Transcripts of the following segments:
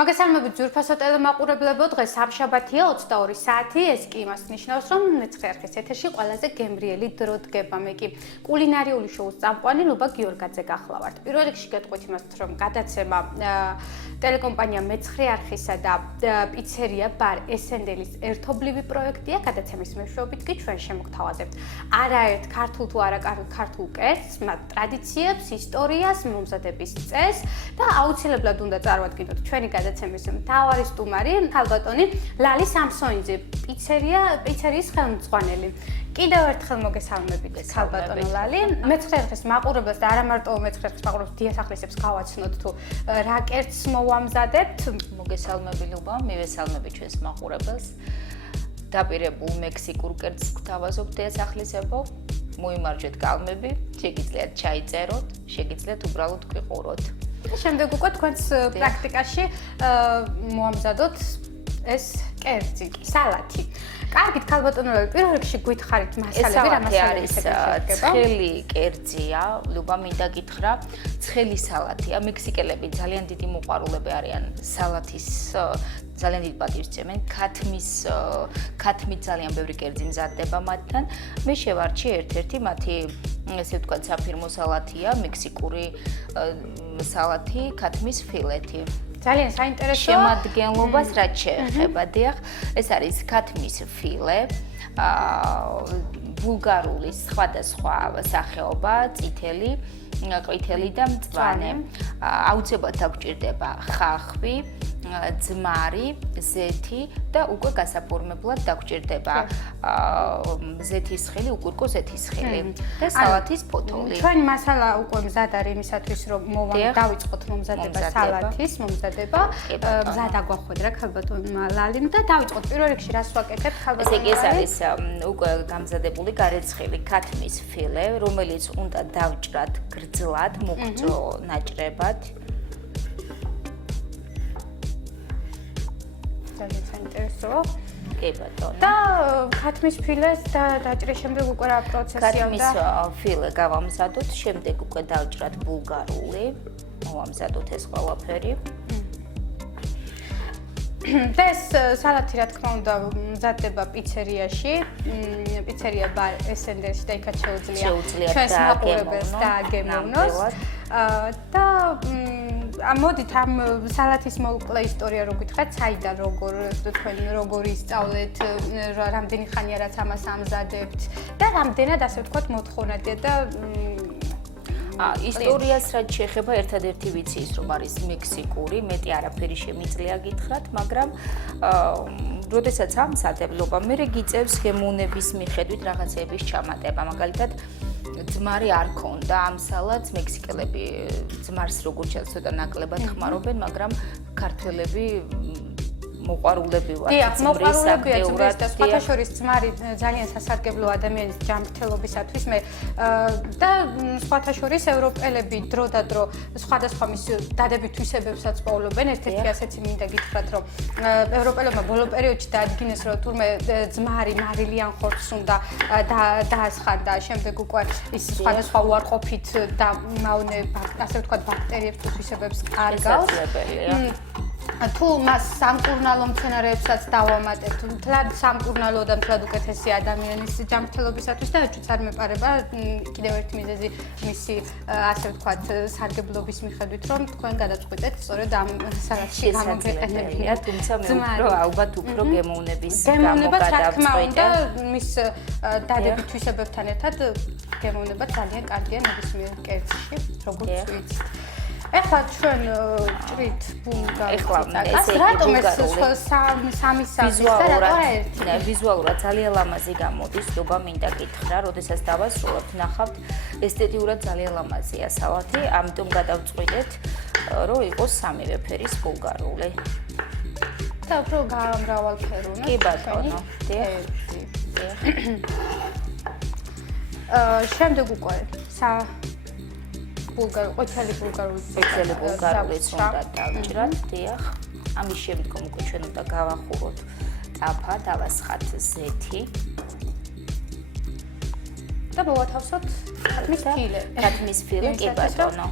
მოგესალმებით ძვირფასო ტელემაყურებლებო, დღეს სამშაბათია 22 საათი, ეს კი იმას ნიშნავს, რომ მეცხრე არხის ეთერში ყველაზე გემრიელი დრო დგება. მე კი კულინარიული შოუს წამყვანი ლუბა გიორგაძე გახლავართ. პირველ რიგში გეტყვით იმას, რომ გადაცემა ტელეკომპანია მეცხრე არხისა და პიცერია ბარ ესენდელის ერთობლივი პროექტია. გადაცემის მეშვეობით კი ჩვენ შემოგთავაზებთ არაერთ ქართულ თუ არა ქართულ კერძს, მათ ტრადიციებს, ისტორიას, მომზადების წესს და აუცილებლად უნდა წარვადგინოთ ჩვენი გადაცემის მთავარი სტუმარი, ქალბატონი ლალი სამსონიძე, პიცერიის ხელმძღვანელი. კიდევ ერთხელ მოგესალმებით ქალბატონო ლალი. მეცხრე არხის მაყურებელს და არა მარტო მეცხრე არხის მაყურებელს დიასახლისებს გავაცნოთ თუ რა კერძს მოვამზადებთ. მოგესალმები ლუბა, მივესალმები ჩვენს მაყურებელს. დაპირებულ მექსიკურ კერძს გვთავაზობთ დიასახლისებო. მოიმარჯვეთ კალმები, შეგიძლიათ ჩაიწეროთ, შეგიძლიათ უბრალოდ გვიყუროთ. შემდეგ უკვე თქვენს პრაქტიკაში მოამზადოთ ეს კერძი, სალათი. კარგით, ქალბატონო ლალი, პირველ რიგში გითხარით მასალები, რა მასალები შეგება? ცხელი კერძია, ლუბა მინდა გითხრა, ცხელი სალათია. მექსიკელები ძალიან დიდი მოყვარულები არიან სალათის, ძალიან დიდ პატივს სცემენ. ქათმით ძალიან ბევრი კერძი მზადდება მათთან. მე შევარჩი ერთ-ერთი მათი, ესე ვთქვათ, საფირმო სალათია, მექსიკური სალათი, ქათმის ფილეთი. ძალიან საინტერესო შემადგენლობას რაც შეეხება, დიახ, ეს არის ქათმის ფილე, ბულგარული სხვადასხვა სახეობა, წითელი, ყვითელი და მწვანე. აუცილებლად დაგჭირდება ხახვი, ძმარი, ზეთი და უკვე გასაფორმებლად დაგჭირდება ზეთის ხილი, უკურკო ზეთის ხილი და სალათის ფოთოლი. ჩვენი მასალა უკვე მზად არის იმისათვის, რომ დავიწყოთ მომზადება სალათის, მომზადება. მზად აგვახვედრა ქალბატონმა ლალიმ და დავიწყოთ პირველ რიგში რას ვაკეთებთ ქალბატონო ლალი? ეს არის უკვე გამზადებული გარეცხილი ქათმის ფილე, რომელიც უნდა დავჭრათ გრძლად, მუქწო ნაჭრებად. ძალიან საინტერესო. კი ბატონო. და ქათმის ფილეს დაჭრის შემდეგ უკვე რა პროცესია და ქათმის ფილე გავამზადოთ, შემდეგ უკვე დავჭრათ ბულგარული, მოვამზადოთ ეს ყველაფერი. და ეს სალათი რა თქმა უნდა მზადდება პიცერიაში, პიცერია ბარ ესენდელში და იქაც შეუძლია ჩვენს მაყურებელს დააგემოვნოს. და მოდით ამ სალათის მოკლე ისტორია რო გითხრათ, საიდან თქვენ როგორ ისწავლეთ, რამდენი ხანია რაც ამას ამზადებთ და რამდენად ასე ვთქვათ მოთხოვნადია და ისტორიას რაც შეეხება, ერთადერთი ვიცი ის რომ არის მექსიკური, მეტი არაფერი შემიძლია გითხრათ, მაგრამ როდესაც ამზადებლობა, მე გიწევს გემოვნების მიხედვით რაღაცების ჩამატება, მაგალითად ძმარი არ ქონდა ამ სალათს, მექსიკელები ძმარს როგორც ჩანს ცოტა ნაკლებად ხმარობენ, მაგრამ ქართველები მოყვარულები ვართ. დიახ, მოყვარულებია ძმრის და სხვათა შორის ძმარი ძალიან სასარგებლო ადამიანის ჯანმრთელობისათვის მე და სხვათა შორის ევროპელები დრო და დრო სხვადასხვა მის დადებით თვისებებსაც პოულობენ. ერთ-ერთი ასეთი მინდა გითხრათ, რომ ევროპელებმა ბოლო პერიოდში დაადგინეს, რომ თურმე ძმარი მარილიან ხორცს უნდა დაასხან და შემდეგ უკვე ის სხვადასხვა უარყოფით და მავნე ასე ვთქვათ ბაქტერიებს თვისებებს კარგავს. თუ მას სამკურნალო მცენარეებსაც დავამატებთ, მთლად სამკურნალო და მთლად უკეთესი ადამიანის ჯანმრთელობისათვის და ეჭვიც არ მეპარება კიდევ ერთი მიზეზი მისი ასე ვთქვათ სარგებლობის მიხედვით, რომ თქვენ გადაწყვეტეთ სწორედ ამ სალათში გამოგეყენებინა, თუმცა მე უფრო ალბათ უფრო გემოვნების გამო გადავწყვეტე. მის დადებით თვისებებთან ერთად გემოვნება ძალიან კარგია ნებისმიერ კერძში, როგორც ვიცით. ეხლა ჩვენ ჭრით ბულგარულს. რატომ ეს სამი სალათი და რა ერთი? ვიზუალურად ძალიან ლამაზი გამოდის, ლუბა მინდა გითხრა, როდესაც დავასრულებთ, ნახავთ, ესთეტიურად ძალიან ლამაზია სალათი, ამიტომ გადავწყვიტეთ, რომ იყოს სამივე ფერის ბულგარული. და უფრო გამრავალფეროვნა. კი ბატონო, დიახ. შემდეგ უკვე ყვითელი ბულგარული უნდა დავჭრათ, დიახ. ამის შემდგომ უკვე ჩვენ უნდა გავახუროთ ტაფა, დავასხათ ზეთი. და მოვათავსოთ ქათმის ფილე. ქათმის ფილე, კი ბატონო.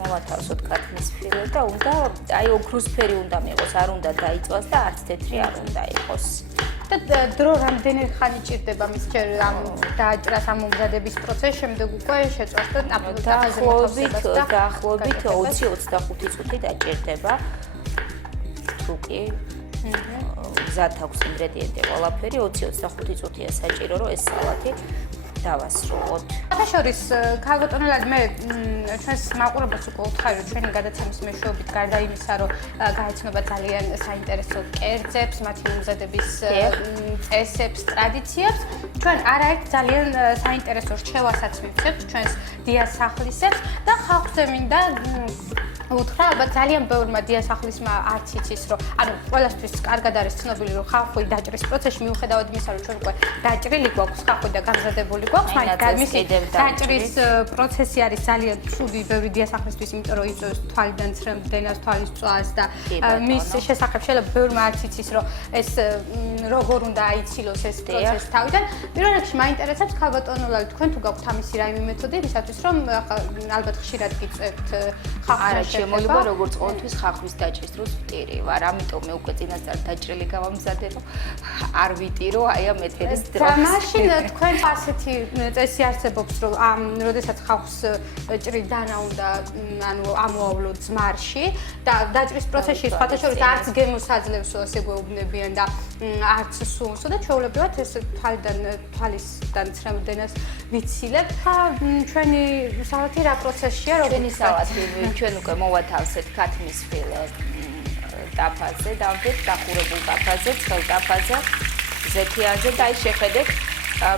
მოვათავსოთ ქათმის ფილე და უნდა აი ოქროსფერი უნდა მიიღოს, არ უნდა დაიწვას და არც თეთრი არ უნდა იყოს. და დრო რამდენი ხანი ჭირდება მის ჯერ ამ დააჭრას ამ მომზადების პროცესს, შემდეგ უკვე შეწვას და ტაფაზე მოთავსებას და დაახლოებით 20-25 წუთი დაჭირდება. თუკი გზად აქვს ინგრედიენტი ყველაფერი 20-25 წუთია საჭირო რომ ეს სალათი დავასრულოთ. შორის ქალბატონელად მე ჩვენს მაყურებელს უკვე ვუთხარი რომ ჩვენი გადაცემის მეშვეობით გარდა იმისა რომ გაეცნობა ძალიან საინტერესო კერძებს, მათი მომზადების წესებს, ტრადიციებს, ჩვენ არაერთ ძალიან საინტერესო რჩევასაც მივცემთ ჩვენს დიასახლისებს და ხალხზე მინდა უთხრა, ალბათ ძალიან ბევრმა დიასახლისმა არც იცის, რომ ანუ ყველასთვის კარგად არის ცნობილი, რომ ხალხი დაჭრის პროცესში მიუხედავად იმისა, რომ ჩვენ უკვე დაჭრილი გვაქვს ხალხი და გამზადებული გვაქვს, მაგრამ მისი დაჭრის პროცესი არის ძალიან ცუდი ბევრი დიასახლისთვის, იმიტომ რომ იწვევს თვალიდან ცრემლდენას, თვალის წვას და მის შესახებ შეიძლება ბევრმა არც იცის, რომ ეს როგორ უნდა აიცილოს ეს პროცესი თავიდან. პირველ რიგში მაინტერესებს ქალბატონულად თქვენ თუ გაქვთ ამისი რაიმე მეთოდი, ვისაც რომ ალბათ ხშირად გიწევთ ხალხს შემოილობა როგორც ყოველთვის ხახვის დაჭრის დროს ვტირი ვარ, ამიტომ მე უკვე წინასწარ დაჭრილი გავამზადე, რომ არ ვიტირო აი ამ ეთერის დროს. მაშინ თქვენ ასეთი წესი არსებობს, რომ როდესაც ხახვის ჭრი დანა უნდა ანუ ამოავლო ძმარში და დაჭრის პროცესში სხვათა შორის არც გემოს აძლევსო ასე გვეუბნებიან და არც სულსო და ჩვეულებრივად ეს თვალისგან ცრემლდენას ვიცილებთ. ჩვენი სალათი რა პროცესშია, ჩვენი სალათი ჩვენ უკვე მოვათავსეთ ქათმის ფილე ტაფაზე, დავდეთ დახურებულ ტაფაზე, ცხელ ტაფაზე, ზეთიაზე და აი შეხედეთ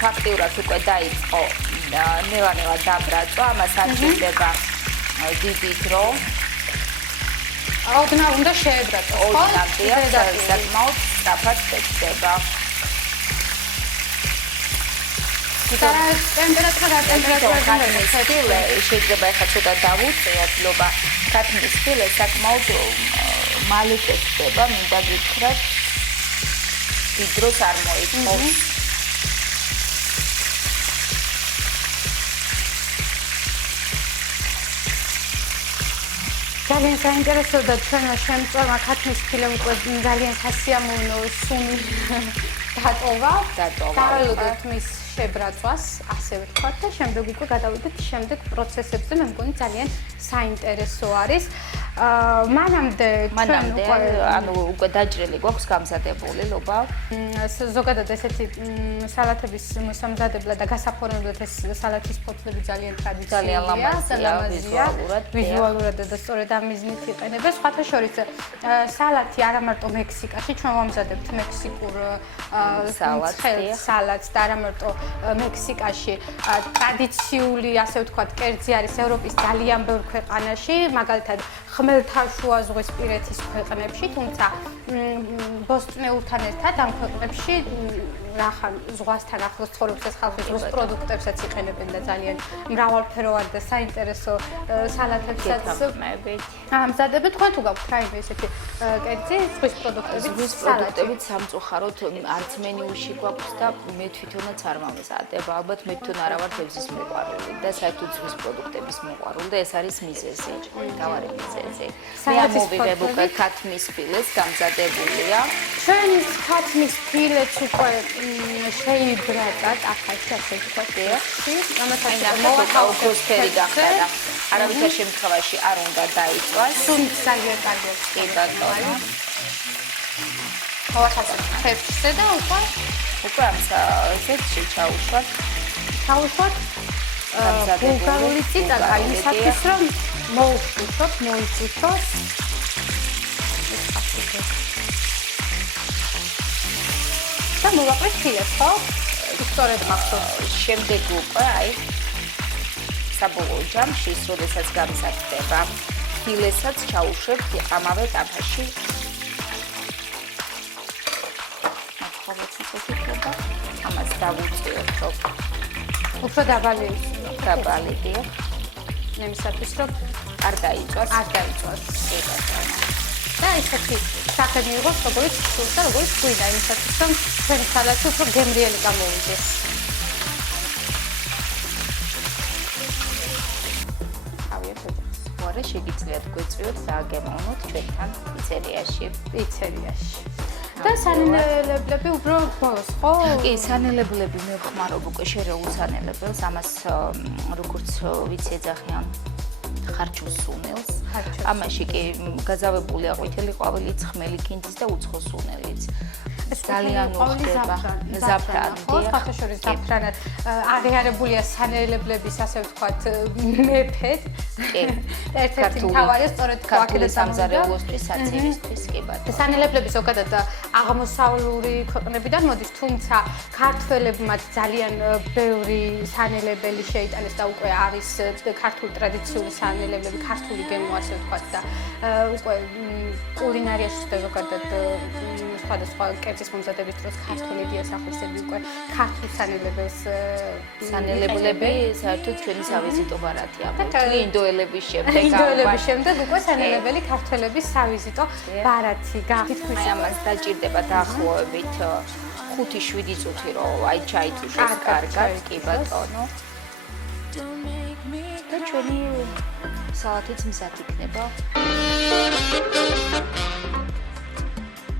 ფაქტიურად უკვე დაიწყო ნელა-ნელა დაბრაწვა, ამას არ ჭირდება დიდი დრო. ოდნავ უნდა შეებრაწოს, ხო? ოდნავია, საკმაოდ სწრაფად ხდება. და ტემპერატურა შეიძლება ახლა ცოტა დავუწიოთ, ლობა ქათმის ფილე საკმაოდ მალე ხდება, მინდა გითხრათ, დიდ დროს არ მოიწოვს. ძალიან საინტერესო და ჩვენმა შემწვევმა ქათმის ფილემ უკვე ძალიან სასიამოვნო სუნი დატოვა. დაველოდოთ მის შებრაწვას, ასე ვთქვათ და შემდეგ უკვე გადავიდეთ შემდეგ პროცესებზე, მე მგონი ძალიან საინტერესო არის. მანამდე ანუ უკვე დაჭრილი გვაქვს გამზადებული ლობა. ზოგადად ესეთი სალათების მოსამზადებლად და გასაფორმებლად ეს სალათის ფოთლები ძალიან ტრადიციულია, ვიზუალურად და სწორედ ამ მიზნით იყენებენ. სხვათა შორის სალათი არა მარტო მექსიკაში, ჩვენ ვამზადებთ მექსიკურ სალატს და არა მარტო მექსიკაში ტრადიციული, ასე ვთქვათ, კერძი არის ევროპის ძალიან ბევრ ქვეყანაში, მაგალითად ხმელთაშუა ზღვისპირეთის ქვეყნებში, თუმცა ბოსტნეულთან ერთად ამ ქვეყნებში რახან ზღვასთან ახლოს ცხოვრობს ეს ხალხი ზღვის პროდუქტებსაც იყენებენ და ძალიან მრავალფეროვანი და საინტერესო სალათებსაც ამზადებენ. თქვენ თუ გაქვთ რაიმე ესეთი კერძი ზღვის პროდუქტებით სამწუხაროდ არც მენიუში გვაქვს და მე თვითონაც არ მომზადებ. ალბათ მე თვითონ არა ვარ თევზის მოყვარული და საერთოდ ზღვის პროდუქტების მოყვარული და ეს არის მიზეზი, თავარი მიზეზი. მე ამოვიღებ უკვე ქათმის ფილეს გამზადებულია. ჩვენ ქათმის ფილეც უკვე შეიბრაჭათ ახალში ასე ვთქვათ. ამასაც მოვათავსოთ გახდა და არავითარ შემთხვევაში არ უნდა დაიწვას. სუნი ძალიან კარგი აქვს. კი ბატონო. მოვათავსოთ თეთრზე და უკვე ამ ზეთში ჩაუშვათ. ბულგარული წიწაკა იმისათვის რომ მოუშუშოთ, მოიწითოს. და მოვაყრით ფილეს, ხო? სწორედ მახსოვს. შემდეგ უკვე აი საბოლოო ჯამში, როდესაც გამზადდება, ფილესაც ჩაუშვებთ ამავე ტაფაში. ამას დავუწიოთ, რომ უფრო დაბალი დიახ. იმისათვის რომ არ დაიწვას. და ესეთი სახე მიიღოს, როგორც სულს და როგორც გვინდა, იმისათვის რომ ჩვენი სალათი უფრო გემრიელი გამოვიდეს. არა, შეგიძლიათ გვეწვიოთ და აგემოვნოთ ჩვენთან პიცერიაში. და სანელებლები უბრალოდ ბოლოს, ხო? კი, სანელებლები მე ვხმარობ უკვე შერეულ სანელებელს, ამას როგორც ვიცი ეძახიან ხარჩულ სუნელს. ამაში კი გაზავებულია ყვითელი ყვავილი, ცხმელი ქინძის და უცხო სუნელიც. ძალიან უხდება ზაფრანი. ხო, ხათაშორის ზაფრანად აღიარებულია სანელებლების, ასე ვთქვათ, მეფედ. კი. ერთ-ერთი მთავარი სწორედ ქართული სამზარეულოსთვის, საცივისთვის კი ბატონო. სანელებლები ზოგადად აღმოსავლური ქვეყნებიდან მოდის, თუმცა ქართველებმაც ძალიან ბევრი სანელებელი შეიტანეს და უკვე არის ქართული ტრადიციული სანელებლები, ქართული გემო, ასე ვთქვათ და უკვე კულინარიაში და ზოგადად სხვადასხვა კერძის მომზადების დროს ქართული დიასახლისები უკვე ქართულ სანელებელს სანელებლები საერთოდ ჩვენი სავიზიტო ბარათია. ინდოელების შემდეგ ინდოელების შემდეგ უკვე სანელებელი ქართველების სავიზიტო ბარათი გახითქმის. აი ამას დაჭირდება დაახლოებით 5-7 წუთი რომ აი ჩაიწუშოს კარგად, კი ბატონო. და ჩვენი სალათიც მზად იქნება.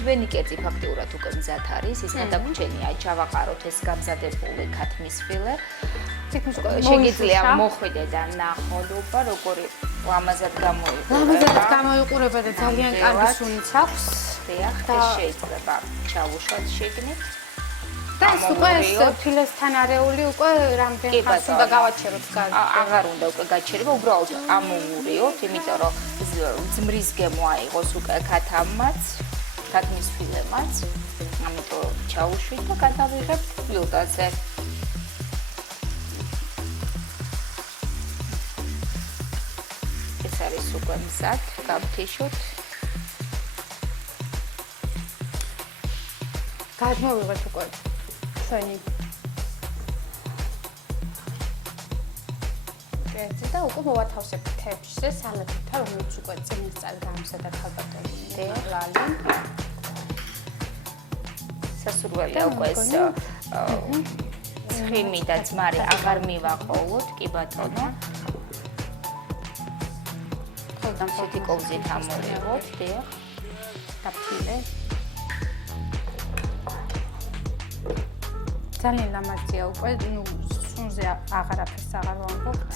ჩვენი კერძი ფაქტიურად უკვე მზად არის, ის გადაგვრჩენია, ჩავაყაროთ ეს გამზადებული ქათმისფილე. შეგიძლია მოხვიდე და ნახოთ, როგორი ლამაზად გამოიყურება და ძალიან კარგი სუნიც აქვს. დიახ, ეს შეიძლება ჩავუშვათ შეგნით. და ეს უკვე ფილესთან არეული უკვე რამდენი ხანს უნდა გავაჩეროთ კარგი. აღარ უნდა უკვე გაჩერება, უბრალოდ ამოვურიოთ, იმიტომ რომ ძმრის გემო აიღოს უკვე ქათამაც, ქათმისფილემაც. ამიტომ ჩაუშვით და გადავიღებთ ბლუზაზე. ეს არის უკვე მზად, გავთიშოთ. გადმოვიღეთ უკვე ჩვენი კერძი და უკვე მოვათავსებთ თეფშზე სალათთან, რომელიც უკვე წინასწარ გამზადდა ხალბატონი ლალი. სასურველია უკვე ეს ცხიმი და ძმარი აღარ მივაყოლოთ, კი ბატონო. ხოლმე ცოტი კოვზით ამოვიღოთ, დიახ. და ფილე. ძალიან ლამაზია უკვე, ნუ სუნზე აღარაფერს აღარ ვამბობთ.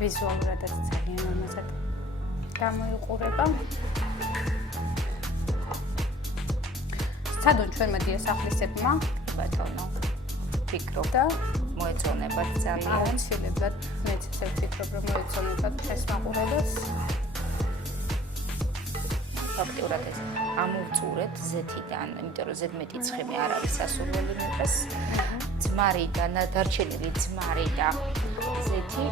ვიზუალურადაც ძალიან ლამაზად გამოიყურება. სცადონ ჩვენმა დიასახლისებმა, ბატონო. ფიქრობ და მოეწონებათ ძალიან. აუცილებლად მეც ესე ვფიქრობ, რომ მოეწონებათ ეს მაყურებელს. ფაქტიურად ეს ამოვწურეთ ზეთიდან, იმიტომ რომ ზედმეტი ცხიმი არ არის სასურველი მეფეს. ძმარი და დარჩენილი ძმარი და ზეთი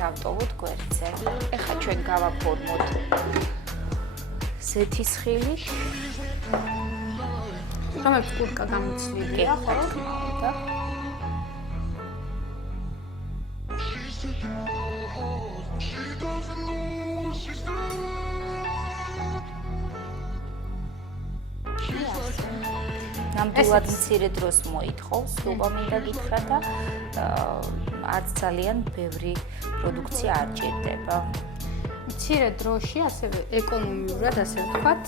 დავტოვოთ გვერდზე. ეხლა ჩვენ გავაფორმოთ ზეთის ხილით. რომელიც კურკა გამოცლილია, ხო? და ნამდვილად მცირე დროს მოითხოვს, ლობა მინდა გითხრა და არც ძალიან ბევრი პროდუქცია არ ჭირდება. მცირე დროში, ასევე ეკონომიურად, ასე ვთქვათ,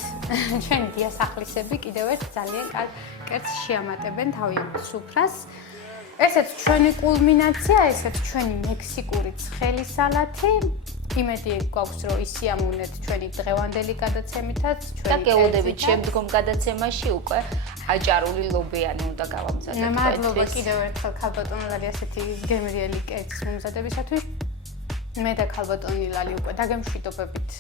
ჩვენი დიასახლისები კიდევ ერთ ძალიან კარგ კერძს შეამატებენ თავიანთ სუფრას. ესეც ჩვენი კულმინაცია, ესეც ჩვენი მექსიკური ცხელი სალათი. იმედი გვაქვს, რომ ისიამოვნეთ ჩვენი დღევანდელი გადაცემითაც, ჩვენი და გელოდებით შემდგომ გადაცემაში უკვე აჭარული ლობიანი უნდა გავამზადოთ. მადლობა კიდევ ერთხელ ქალბატონო ლალი ასეთი გემრიელი კერძის მომზადებისათვის. მე და ქალბატონი ლალი უკვე დაგემშვიდობებით.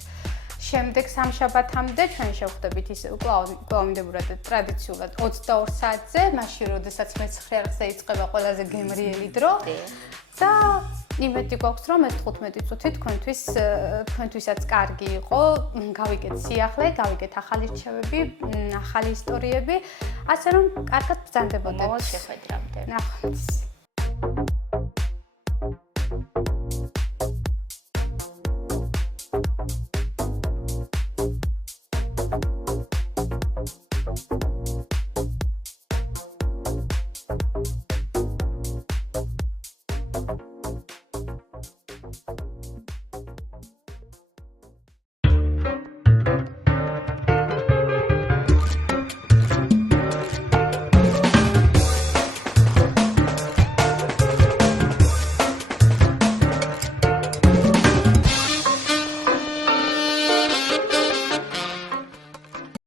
შემდეგ სამშაბათამდე ჩვენ შევხვდებით ისე კვლავინდებურად ტრადიციულად 22 საათზე, მაშინ როდესაც მე-9 არხზე იწყება ყველაზე გემრიელი დრო. და იმედი გვაქვს, რომ ეს 15 წუთი თქვენთვისაც კარგი იყო. გავიგეთ სიახლე, გავიგეთ ახალი რჩევები, ახალი ისტორიები, ასე რომ კარგად ბრძანდებოდეთ. მოვალ შეხვედრამდე. ნახვამდის.